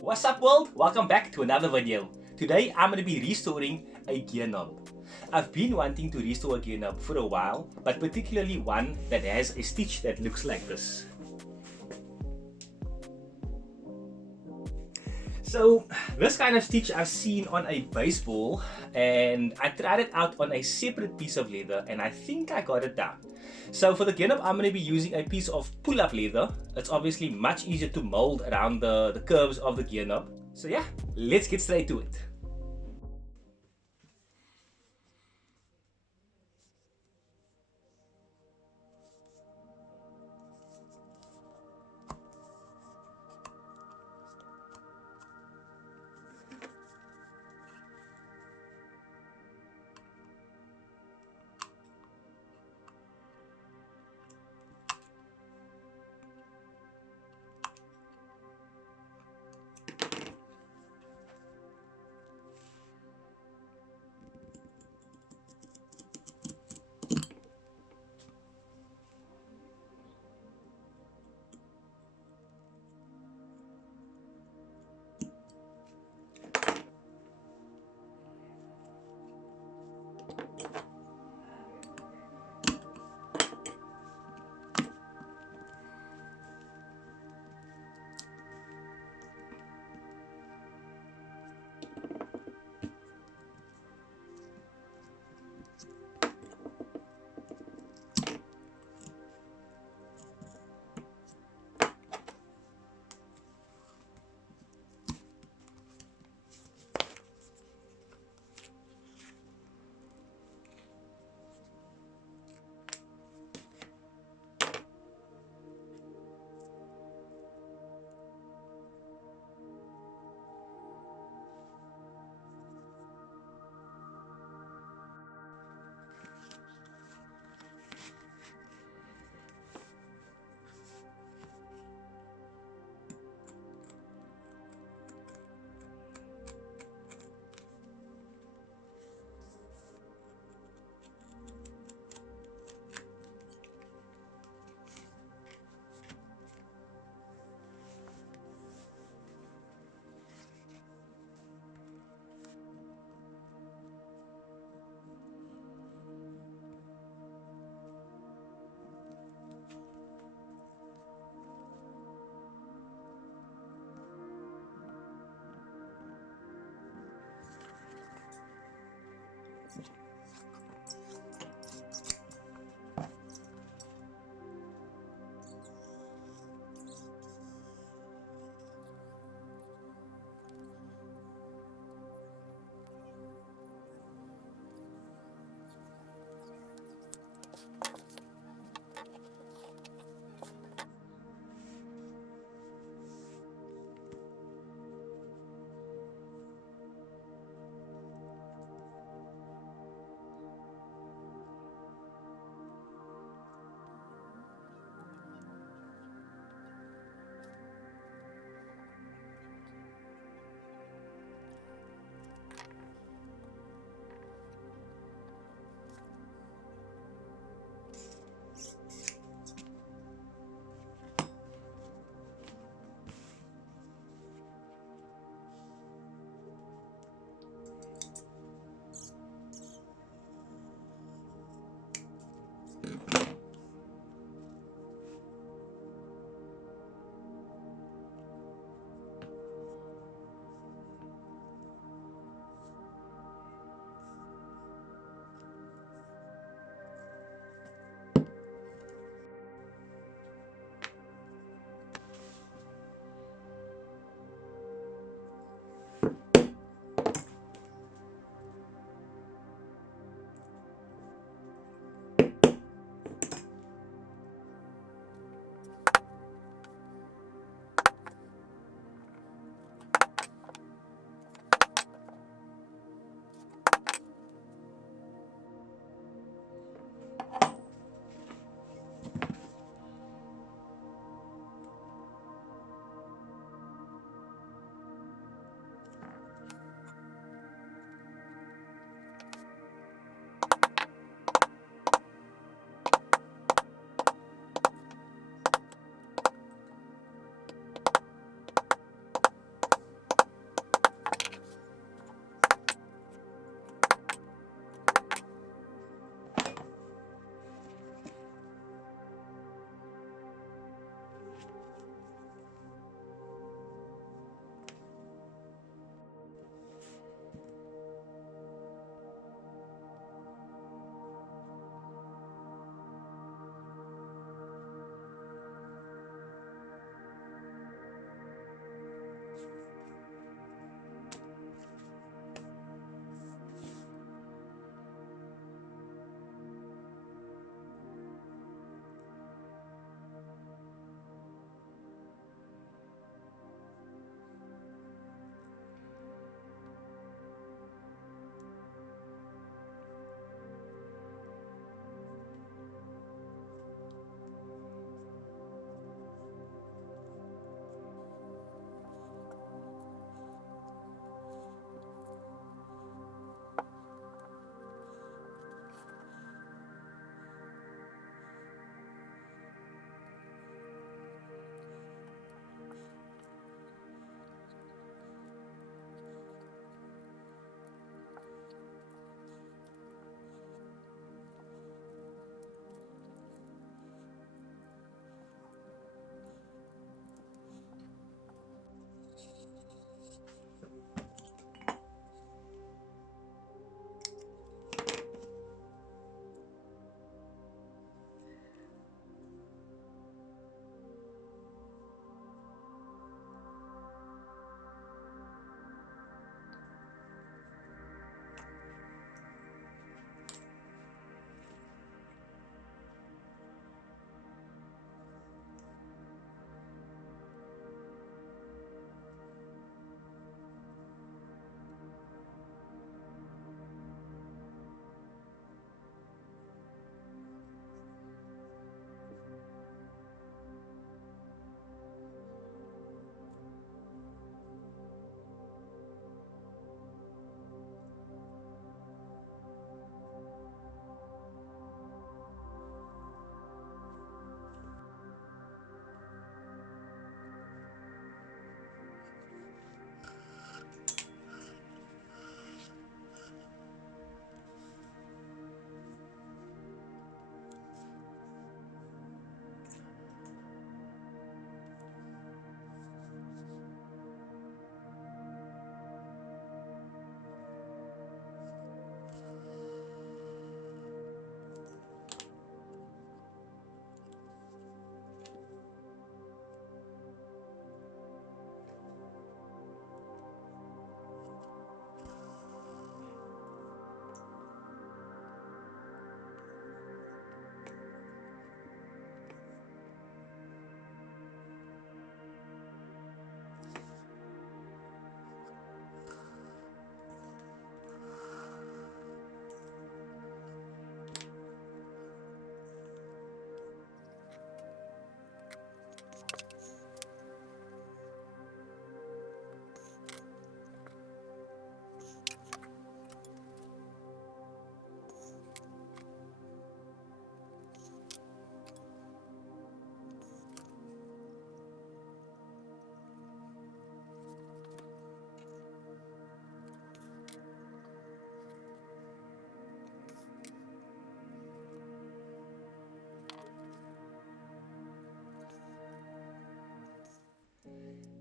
What's up world? Welcome back to another video. Today I'm going to be restoring a gear knob. I've been wanting to restore a gear knob for a while, but particularly one that has a stitch that looks like this. So this kind of stitch I've seen on a baseball, and I tried it out on a separate piece of leather and I think I got it down. So for the gear knob I'm going to be using a piece of pull-up leather. It's obviously much easier to mold around the curves of the gear knob. So yeah, let's get straight to it.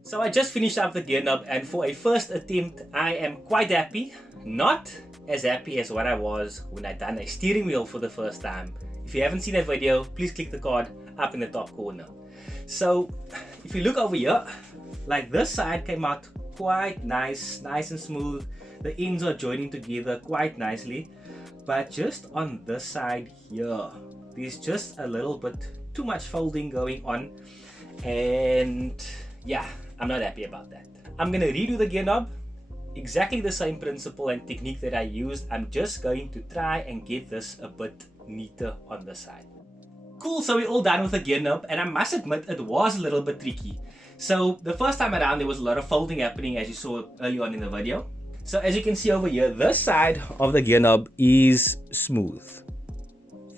So I just finished up the gear knob, and for a first attempt I am quite happy. Not as happy as what I was when I done a steering wheel for the first time. If you haven't seen that video, please click the card up in the top corner. So if you look over here, like this side came out quite nice and smooth. The ends are joining together quite nicely, but just on this side here, there's just a little bit too much folding going on, and yeah, I'm not happy about that. I'm gonna redo the gear knob, exactly the same principle and technique that I used. I'm just going to try and get this a bit neater on the side. Cool, so we're all done with the gear knob, and I must admit it was a little bit tricky. So the first time around there was a lot of folding happening, as you saw early on in the video. So as you can see over here, this side of the gear knob is smooth.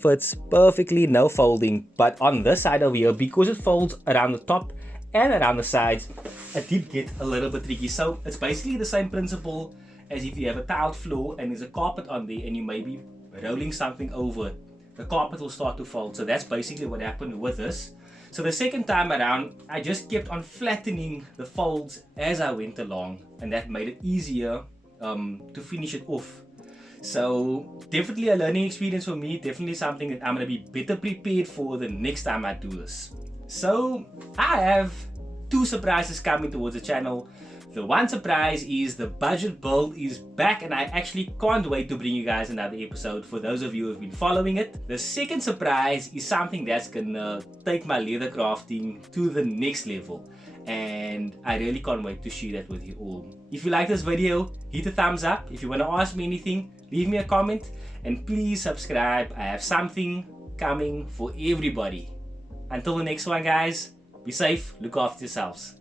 Fits perfectly, no folding. But on this side over here, because it folds around the top and around the sides, it did get a little bit tricky. So it's basically the same principle as if you have a tiled floor and there's a carpet on there and you may be rolling something over it. The carpet will start to fold. So that's basically what happened with this. So the second time around, I just kept on flattening the folds as I went along, and that made it easier to finish it off. So definitely a learning experience for me, definitely something that I'm going to be better prepared for the next time I do this. So I have two surprises coming towards the channel. The one surprise is the budget build is back, and I actually can't wait to bring you guys another episode for those of you who have been following it. The second surprise is something that's gonna take my leather crafting to the next level, and I really can't wait to share that with you all. If you like this video, hit a thumbs up. If you want to ask me anything, leave me a comment, and please subscribe. I have something coming for everybody. Until the next one, guys, be safe, look after yourselves.